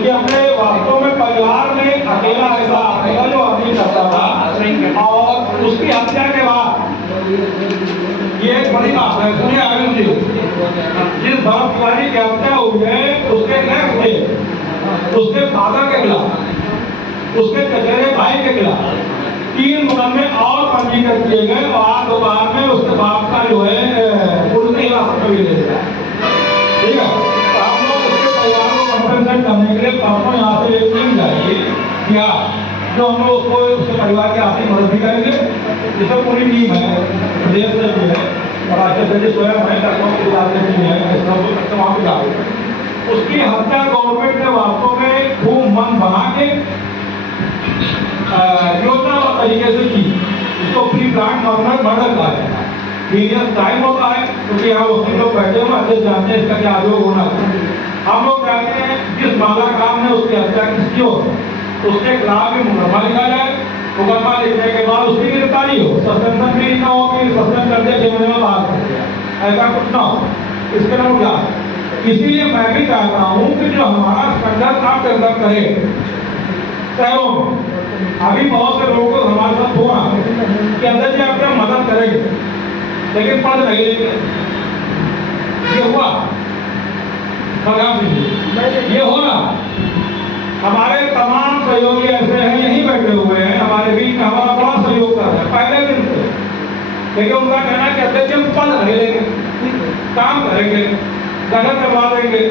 क्योंकि अपने वास्तव में परिवार में अकेला ऐसा आएगा जो आदमी करता था और उसकी हत्या के बाद ये एक बड़ी बात है। सुनिए अरविंद जी, जिस भरत तिवारी की हत्या हुई है उसके नेक्स्ट डे उसके फादर के खिलाफ, उसके चचेरे भाई के खिलाफ 3 मुकदमे और पंजीकृत किए गए और आज दोपहर में उसके बाप का जो है पुलिस ने हिरासत में भी ले लिया। ठीक है, तो हम लोग उसके परिवार को कंपनसेट करने के लिए परसों यहाँ से एक टीम जाएगी क्या, जो हम लोग उसको उसके परिवार की आर्थिक मदद भी करेंगे। इसमें पूरी टीम है, प्रदेश से भी है और आचार्य स्वयं है, वहाँ पे जाएंगे। उसकी हत्या गवर्नमेंट ने वास्तव में खूब मन बना के योजनाबद्ध तरीके से की। इसको प्री प्लान मर्डर कहा जाता है। मीडियम टाइम होता है क्योंकि यहाँ वकील लोग बैठे हुए अच्छे जानते हैं इसका क्या आयोग होना चाहिए। हम लोग चाहते हैं जिस माला काम ने उसकी हत्या की हो उसके खिलाफ भी मुकदमा लिखा जाए। मुकदमा लिखने के बाद उसकी गिरफ्तारी हो, सस्पेंशन भी ना हो कि सस्पेंड कर दिया 6 महीने में बाहर कर दिया, ऐसा कुछ ना हो। इसके नाम क्या, इसीलिए मैं भी चाहता हूँ कि जो हमारा संघर्ष आप डेवलप करे शहरों में। अभी बहुत से लोगों को हमारे साथ हुआ कि अंदर जी आपका मदद करेंगे लेकिन पढ़ नहीं लेंगे। ये हुआ ये होगा। हमारे तमाम सहयोगी ऐसे हैं यहीं बैठे हुए हैं, हमारे बीच में हमारा बड़ा सहयोग कर रहे हैं पहले दिन से, लेकिन उनका कहना है कि अध्यक्ष हम पढ़ नहीं लेंगे, काम करेंगे, गठन करवा देंगे।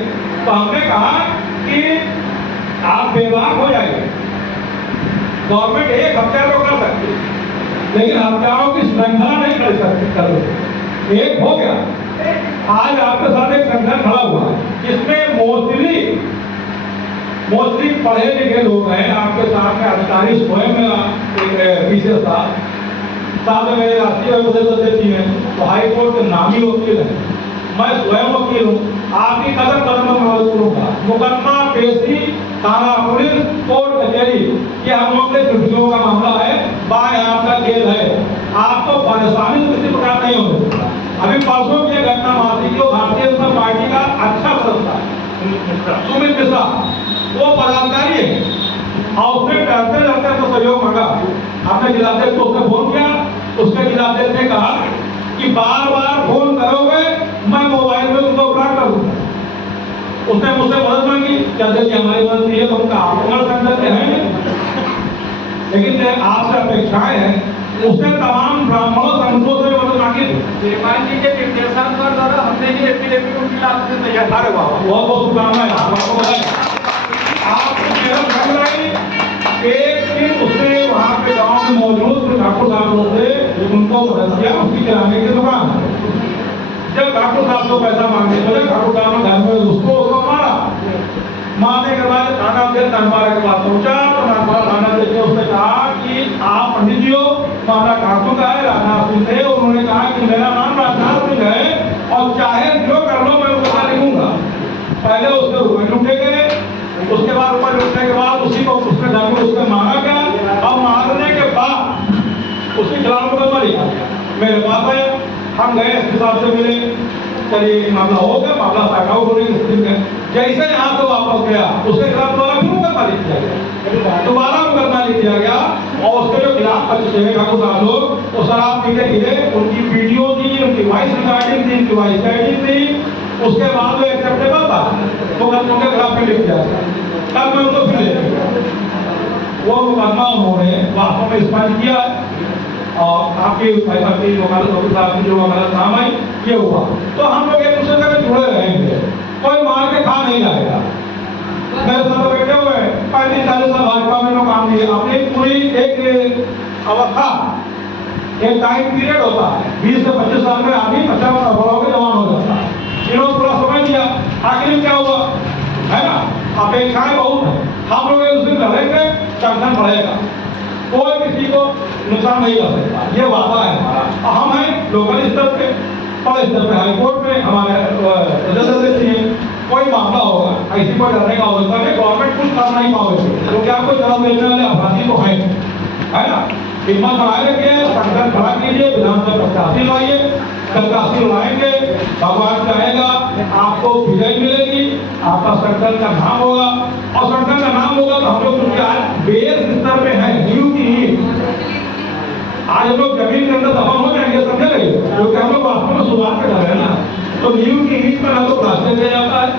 तो हमने कहा कि आप बेबाक हो जाएंगे। गवर्नमेंट एक हत्या तो कर सकती है लेकिन हत्याओं की श्रृंखला नहीं कर सकती। कर एक हो गया, आज आपके साथ एक संगठन खड़ा हुआ है जिसमें मोस्टली पढ़े लिखे लोग हैं। आपके साथ में अधिकारी स्वयं एक विशेष साथ में मेरे राष्ट्रीय सदस्य हैं तो हाई कोर्ट के नामी वकील है, मैं स्वयं वकील हूँ। आपकी कदम कदम में मदद करूँगा। मुकदमा पेशी थाना पुलिस कोर्ट कचहरी ये हम लोग के छुट्टियों का मामला है। बाएं हाथ का खेल है, आपको परेशानी किसी प्रकार नहीं होगी। अभी परसों की घटना मासी को भारतीय जनता पार्टी का अच्छा सदस्य सुमित मिश्रा वो पदाधिकारी है और उसने डरते डरते तो सहयोग मांगा। हमने जिलाध्यक्ष को उसने फोन किया, उसके जिलाध्यक्ष ने कहा कि बार बार फोन करोगे मैं मोबाइल में तुमको ब्लॉक कर दूंगा। उसने मुझसे मदद मांगी, कहते कि हमारी मदद नहीं है तो हम आपको संगठन के हैं लेकिन आपसे अपेक्षाएं हैं। उसने तमाम ब्राह्मणों संघों से मदद मांगी थी। श्रीमान जी के निर्देशानुसार द्वारा हमने ही एफिडेविट उनकी लाभ से तैयार। अरे वाह, बहुत बहुत शुभकामनाएं आपको। एक दिन उसने वहाँ पे गांव में मौजूद ठाकुर साहब लोग थे उनको मदद किया उसकी किराने की दुकान। जब ठाकुर साहब को पैसा मांगने चले ठाकुर साहब ने घर में उसको मारा। मारने के बाद थाना अध्यक्ष नरवारा के पास पहुंचा तो नरवारा थाना अध्यक्ष ने उसने कहा कि आप पंडित जी हो, हमारा ठाकुर का है राजनाथ सिंह थे। उन्होंने कहा कि मेरा नाम राजनाथ सिंह है और चाहे जो कर लो मैं रुपया लिखूंगा। पहले उसके रुपये लूटे गए, उसके बाद रुपये लूटने के बाद उसी को उसने घर में उसको मारा गया और मारने के बाद उसके खिलाफ मुकदमा लिखा गया। मेरे पास आया, हम गए एसपी साहब से मिले, चलिए मामला हो गया, मामला फाइट आउट होने की स्थिति में। जैसे यहाँ से वापस गया उसके खिलाफ दोबारा फिर मुकदमा लिख दिया गया, दोबारा मुकदमा लिख दिया गया और उसके जो खिलाफ बच्चे थे ठाकुर साहब लोग वो शराब पीते पीते उनकी वीडियो थी, उनकी वॉइस रिकॉर्डिंग थी, उनकी वॉइस राइटिंग थी। उसके बाद वो एक्सेप्टेबल था मुकदमों के खिलाफ फिर लिख दिया गया। तब मैं उनको फिर ले वो मुकदमा उन्होंने वास्तव में स्पष्ट किया और आपकी वकालत वकील साहब की जो वकालत नाम आई ये हुआ। तो हम लोग एक दूसरे से जुड़े रहेंगे, कोई मार के खा नहीं जाएगा। मेरे साथ बैठे हुए 35-40 साल भाजपा में लोग काम किए। अपनी पूरी एक अवस्था एक टाइम पीरियड होता है, 20 से 25 साल में आदमी 50 वर्ष के जवान हो जाता है। इन्होंने पूरा समझ लिया आखिर क्या हुआ है ना। अपेक्षाएं बहुत है, हम लोग एक दूसरे लड़ेंगे, संगठन बढ़ेगा, कोई किसी को नुकसान नहीं कर सकता, ये वादा है हमारा। हम हैं लोकल स्तर पे, बड़े स्तर पे हाईकोर्ट में हमारे सदस्य कोई मामला होगा ऐसी कोई डरने का अवस्था में गवर्नमेंट कुछ कर नहीं पाओगे क्योंकि आपको जवाब देने वाले अपराधी तो है ना। हिम्मत बनाए रखिए, संगठन खड़ा कीजिए, विधानसभा प्रत्याशी लाइए, कलकासी उड़ाएंगे, भगवान चाहेगा आपको विजय मिलेगी, आपका संगठन का नाम होगा, और संगठन का नाम होगा तो हम लोग उसके आज बेस स्तर पे हैं, नींव की नींव। आज लोग जमीन के अंदर दफा हो जाएंगे, समझे नहीं, क्योंकि हम लोग वास्तव में शुरुआत कर रहे हैं ना। तो नींव की ईंट पर ना तो प्लास्टर दिया जाता है,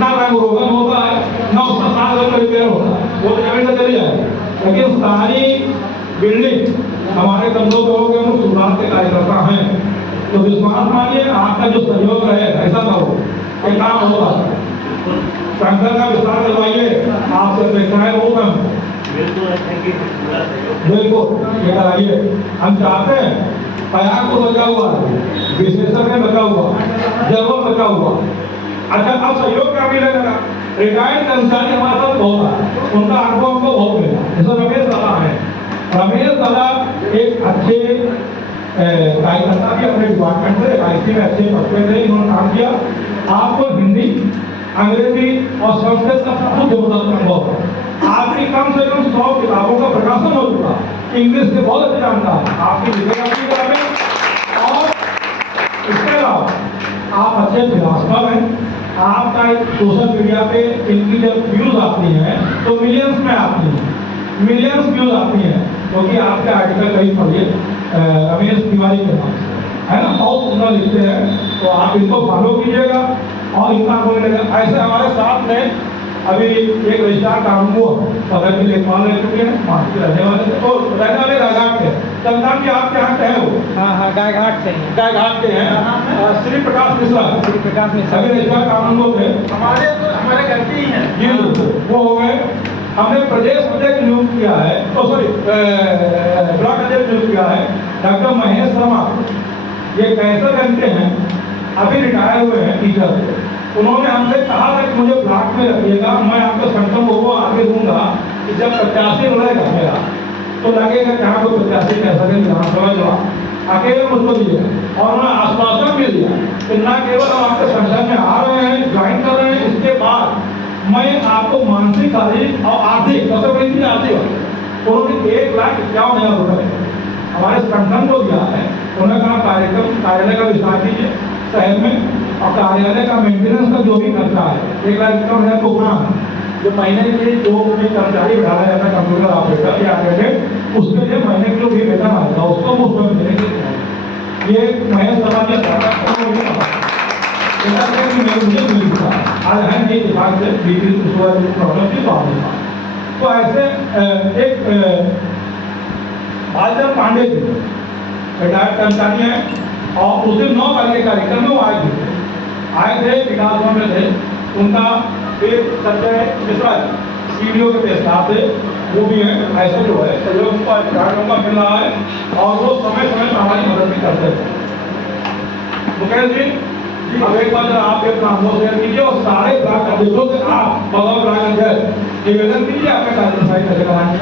ना रंग रोगन होता है, ना उसका साथ अगर रिपेयर होता है, वो तो जमीन से चली जाएगी। लेकिन सारी बिल्डिंग हमारे कंधों पे हो गए, हम शुरुआत के कार्यकर्ता हैं, तो विश्वास मानिए आपका जो सहयोग रहे ऐसा ना हो, एक काम होगा, संगठन का विस्तार करवाइए, आपसे अपेक्षाएं वो कम बिल्कुल ये कराइए। हम चाहते हैं प्रयाग को बचा हुआ, विशेषण में बचा हुआ, जरूर बचा हुआ। अच्छा, अब सहयोग क्या मिलेगा? रिटायर्ड कर्मचारी हमारे साथ बहुत है, उनका अनुभव हमको बहुत मिला। जैसे रमेश दादा है, रमेश दादा एक अच्छे कार्यकर्ता भी अपने डिपार्टमेंट से IC में अच्छे पद पे थे, इन्होंने काम किया। आपको हिंदी, अंग्रेजी और संस्कृत का बहुत जबरदस्त अनुभव है। आपकी कम से कम 100 किताबों का प्रकाशन हो चुका, इंग्लिश से बहुत अच्छे जानकार हैं, आपकी लिखेगा की किताबें। और इसके अलावा आप अच्छे फिलॉसफर हैं, आपका एक सोशल मीडिया पे इनकी जब व्यूज आती हैं तो मिलियंस में आती हैं, मिलियंस व्यूज आती हैं, क्योंकि आपके आर्टिकल कहीं पढ़िए रमेश तिवारी के नाम से, है ना, बहुत सुंदर लिखते हैं, तो आप इनको फॉलो कीजिएगा और इतना बोलने लगा। ऐसे हमारे साथ में अभी एक रजिस्ट्रार कानून हुआ, पदक भी लेखपाल रह चुके हैं, वहाँ के रहने वाले थे, और रहने वाले राजघाट के। चंदन जी आपके यहाँ के हैं वो? हाँ, गायघाट से हैं। गायघाट के हैं, श्री प्रकाश मिश्रा। श्री प्रकाश मिश्रा अभी रजिस्ट्रार कानून वो थे, हमारे घर के ही हैं। जी वो हो गए। हमने प्रदेश अध्यक्ष नियुक्त किया है, तो सॉरी ब्लॉक अध्यक्ष नियुक्त किया है डॉक्टर महेश शर्मा। ये कैंसर करते हैं, अभी रिटायर हुए हैं टीचर। उन्होंने हमसे कहा था कि मुझे ब्लॉक में रखिएगा, मैं आपके संगठन को आगे दूंगा कि जब 85 रहेगा मेरा तो लगेगा कि हाँ कोई 85 कैंसर के विधानसभा जो अकेले मुझको दिए, और उन्होंने आश्वासन भी दिया कि न केवल हम आपके संगठन में आ रहे हैं, ज्वाइन कर रहे हैं, इसके बाद मैं आपको मानसिक, शारीरिक और आर्थिक, सबसे बड़ी चीज आर्थिक, उन्होंने 1,51,000 रुपये हमारे संगठन को दिया है। उन्होंने कहा कार्यक्रम कार्यालय का विस्तार कीजिए शहर में, और कार्यालय का मेंटेनेंस का जो भी खर्चा है 1,51,000 को गुना, जो महीने के जो भी कर्मचारी बढ़ाया जाता है, कंप्यूटर ऑपरेटर या एटेंडेंट, उसके लिए महीने के जो भी वेतन आएगा उसको मुफ्त में मिलेंगे। ये महेश समाज मुझे मिल चुका आज है नहीं दिमाग से बीपी प्रॉब्लम की प्रॉब्लम था। तो ऐसे एक भालचंद पांडे जी रिटायर्ड कर्मचारी हैं, और उस दिन 9 तारीख के कार्यक्रम में वो आए थे, विकास भवन में थे। उनका एक संजय मिश्रा CDO के पेशकार थे, वो भी हैं। ऐसे जो है सहयोग उनको अधिकारियों का मिल रहा है, और वो समय समय पर हमारी मदद भी करते हैं। मुकेश जी, अब एक बार आप अपना अनुभव शेयर कीजिए, और सारे ब्लॉक अध्यक्षों से आप बगौर ब्लॉक अध्यक्ष निवेदन कीजिए, आपका कार्यक्रम कैसे कराएंगे।